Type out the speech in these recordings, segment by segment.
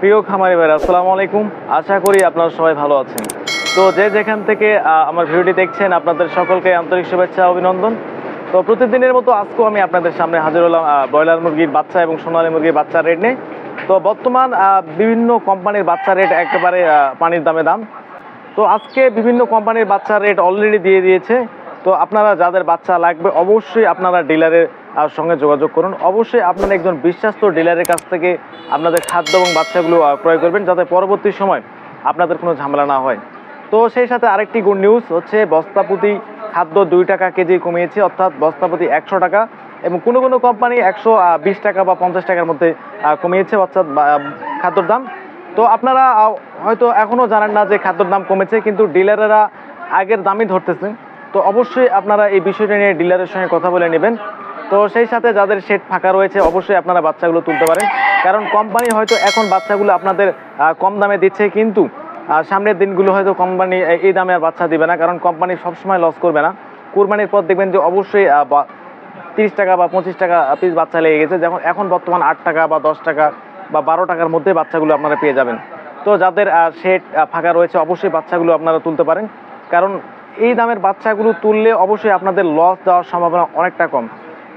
প্রিয় খামারি ভাইরা, আসসালামু আলাইকুম। আশা করি আপনারা সবাই ভালো আছেন। তো যে যেখান থেকে আমার ভিডিওটি দেখছেন, আপনাদের সকলকে আন্তরিক শুভেচ্ছা অভিনন্দন। তো প্রতিদিনের মতো আজকেও আমি আপনাদের সামনে হাজির হলাম ব্রয়লার মুরগির বাচ্চা এবং সোনালী মুরগির বাচ্চা রেট নিয়ে। তো বর্তমান বিভিন্ন কোম্পানির বাচ্চা রেট একেবারে পানির দাম। তো আজকে বিভিন্ন কোম্পানির বাচ্চা রেট অলরেডি দিয়ে দিয়েছে। তো আপনারা যাদের বাচ্চা লাগবে অবশ্যই আপনারা ডিলারের সঙ্গে যোগাযোগ করুন। অবশ্যই আপনারা একজন বিশ্বস্ত ডিলারের কাছ থেকে আপনাদের খাদ্য এবং বাচ্চাগুলো ক্রয় করবেন, যাতে পরবর্তী সময় আপনাদের কোনো ঝামেলা না হয়। তো সেই সাথে আরেকটি গুড নিউজ হচ্ছে, বস্তাপ্রতি খাদ্য 2 টাকা কেজি কমিয়েছে, অর্থাৎ বস্তাপ্রতি 100 টাকা, এবং কোনো কোনো কোম্পানি 120 টাকা বা 50 টাকার মধ্যে কমিয়েছে অর্থাৎ খাদ্যর দাম। তো আপনারা হয়তো এখনও জানেন না যে খাদ্যর দাম কমেছে, কিন্তু ডিলারেরা আগের দামই ধরতেছে। তো অবশ্যই আপনারা এই বিষয়টা নিয়ে ডিলারের সঙ্গে কথা বলে নেবেন। তো সেই সাথে যাদের শেড ফাঁকা রয়েছে অবশ্যই আপনারা বাচ্চাগুলো তুলতে পারেন, কারণ কোম্পানি হয়তো এখন বাচ্চাগুলো আপনাদের কম দামে দিচ্ছে, কিন্তু সামনের দিনগুলো হয়তো কোম্পানি এই দামে আর বাচ্চা দিবে না, কারণ কোম্পানি সবসময় লস করবে না। কুরবানির পর দেখবেন যে অবশ্যই 30 টাকা বা 25 টাকা পিস বাচ্চা লেগে গেছে, যেমন এখন বর্তমান 8 টাকা বা 10 টাকা বা 12 টাকার মধ্যে বাচ্চাগুলো আপনারা পেয়ে যাবেন। তো যাদের শেড ফাঁকা রয়েছে অবশ্যই বাচ্চাগুলো আপনারা তুলতে পারেন, কারণ এই দামের বাচ্চাগুলো তুললে অবশ্যই আপনাদের লস দেওয়ার সম্ভাবনা অনেকটা কম।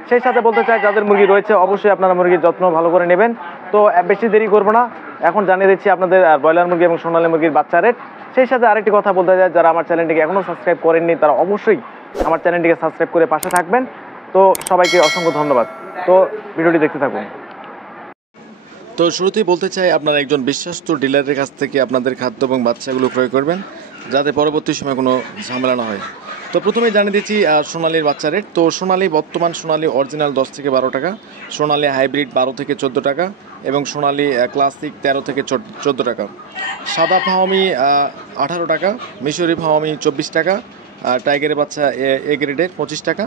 সেই সাথে বলতে চাই, যাদের মুরগি রয়েছে অবশ্যই আপনারা মুরগির যত্ন ভালো করে নেবেন। তো বেশি দেরি করবো না, এখন জানিয়ে দিচ্ছি আপনাদের ব্রয়লার মুরগি এবং সোনালী মুরগির বাচ্চা রেট। সেই সাথে আরেকটি কথা বলতে চাই, যারা আমার চ্যানেলটিকে এখনও সাবস্ক্রাইব করেননি তারা অবশ্যই আমার চ্যানেলটিকে সাবস্ক্রাইব করে পাশে থাকবেন। তো সবাইকে অসংখ্য ধন্যবাদ। তো ভিডিওটি দেখতে থাকুন। তো শুরুতেই বলতে চাই, আপনারা একজন বিশ্বস্ত ডিলারের কাছ থেকে আপনাদের খাদ্য এবং বাচ্চাগুলো ক্রয় করবেন, যাতে পরবর্তী সময় কোনো ঝামেলা না হয়। তো প্রথমেই জানিয়ে দিচ্ছি সোনালীর বাচ্চা রেট। তো সোনালী বর্তমান সোনালী অরিজিনাল 10 থেকে 12 টাকা, সোনালী হাইব্রিড 12 থেকে 14 টাকা, এবং সোনালী ক্লাসিক 13 থেকে 14 টাকা। সাদা ফাওমি 18 টাকা, মিশরি ফাওমি 24 টাকা, টাইগারের বাচ্চা এ গ্রেডের 25 টাকা,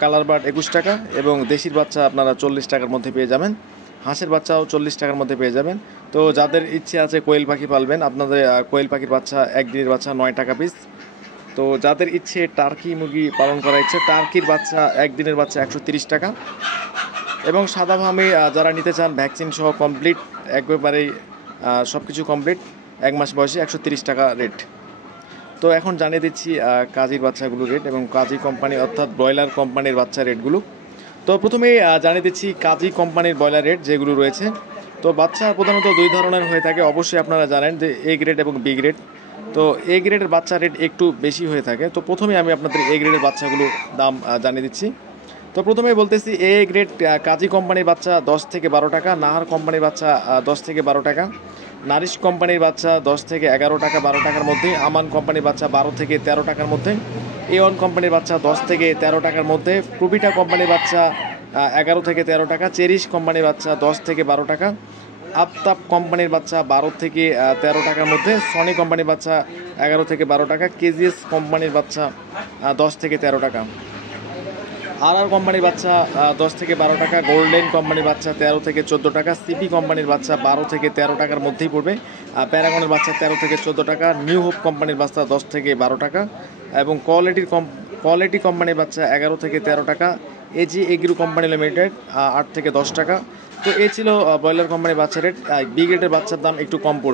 কালার বার্ড 21 টাকা, এবং দেশির বাচ্চা আপনারা 40 টাকার মধ্যে পেয়ে যাবেন। হাঁসের বাচ্চাও 40 টাকার মধ্যে পেয়ে যাবেন। তো যাদের ইচ্ছে আছে কোয়েল পাখি পালবেন, আপনাদের কোয়েল পাখির বাচ্চা একদিনের বাচ্চা 9 টাকা পিস। তো যাদের ইচ্ছে টার্কি মুরগি পালন করার ইচ্ছে, টার্কির বাচ্চা একদিনের বাচ্চা 130 টাকা, এবং সাদা ফার্মে যারা নিতে চান ভ্যাকসিন সহ কমপ্লিট, একবারেই সব কিছু কমপ্লিট 1 মাস বয়সে 130 টাকা রেট। তো এখন জানিয়ে দিচ্ছি কাজীর বাচ্চাগুলোর রেট এবং কাজী কোম্পানি অর্থাৎ ব্রয়লার কোম্পানির বাচ্চা রেটগুলো। তো প্রথমেই জানিয়ে দিচ্ছি কাজী কোম্পানির ব্রয়লার রেট যেগুলো রয়েছে। তো বাচ্চা প্রধানত 2 ধরনের হয়ে থাকে, অবশ্যই আপনারা জানেন যে এ গ্রেড এবং বি গ্রেড। তো এ গ্রেডের বাচ্চা রেট একটু বেশি হয়ে থাকে। তো প্রথমে আমি আপনাদের এ গ্রেডের বাচ্চাগুলো দাম জানিয়ে দিচ্ছি। তো প্রথমেই বলতেছি, এ গ্রেড কাজী কোম্পানির বাচ্চা 10 থেকে 12 টাকা, নাহার কোম্পানির বাচ্চা 10 থেকে 12 টাকা, নারিশ কোম্পানির বাচ্চা 10 থেকে 11 টাকা 12 টাকার মধ্যে, আমান কোম্পানির বাচ্চা 12 থেকে 13 টাকার মধ্যে, A1 কোম্পানির বাচ্চা 10 থেকে 13 টাকার মধ্যে, প্রুবিটা কোম্পানির বাচ্চা 11 থেকে 13 টাকা, চেরিশ কোম্পানির বাচ্চা 10 থেকে 12 টাকা, আফতাব কোম্পানির বাচ্চা 12 থেকে 13 টাকার মধ্যে, সনি কোম্পানির বাচ্চা 11 থেকে 12 টাকা, কেজিএস কোম্পানির বাচ্চা 10 থেকে 13 টাকা, আর কোম্পানির বাচ্চা 10 থেকে 12 টাকা, গোল্ডেন কোম্পানির বাচ্চা 13 থেকে 14 টাকা, সিপি কোম্পানির বাচ্চা 12 থেকে 13 টাকার মধ্যেই পড়বে, প্যারাগনের বাচ্চা 13 থেকে 14 টাকা, নিউ হোপ কোম্পানির বাচ্চা 10 থেকে 12 টাকা, এবং কোয়ালিটি কোম্পানির বাচ্চা 11 থেকে 13 টাকা, এজি এগ্রো কোম্পানি লিমিটেড 8 থেকে 10 টাকা। তো এই ছিল ব্রয়লার কোম্পানির বাচ্চা রেট। বি গ্রেডের বাচ্চার দাম একটু কম পড়বে।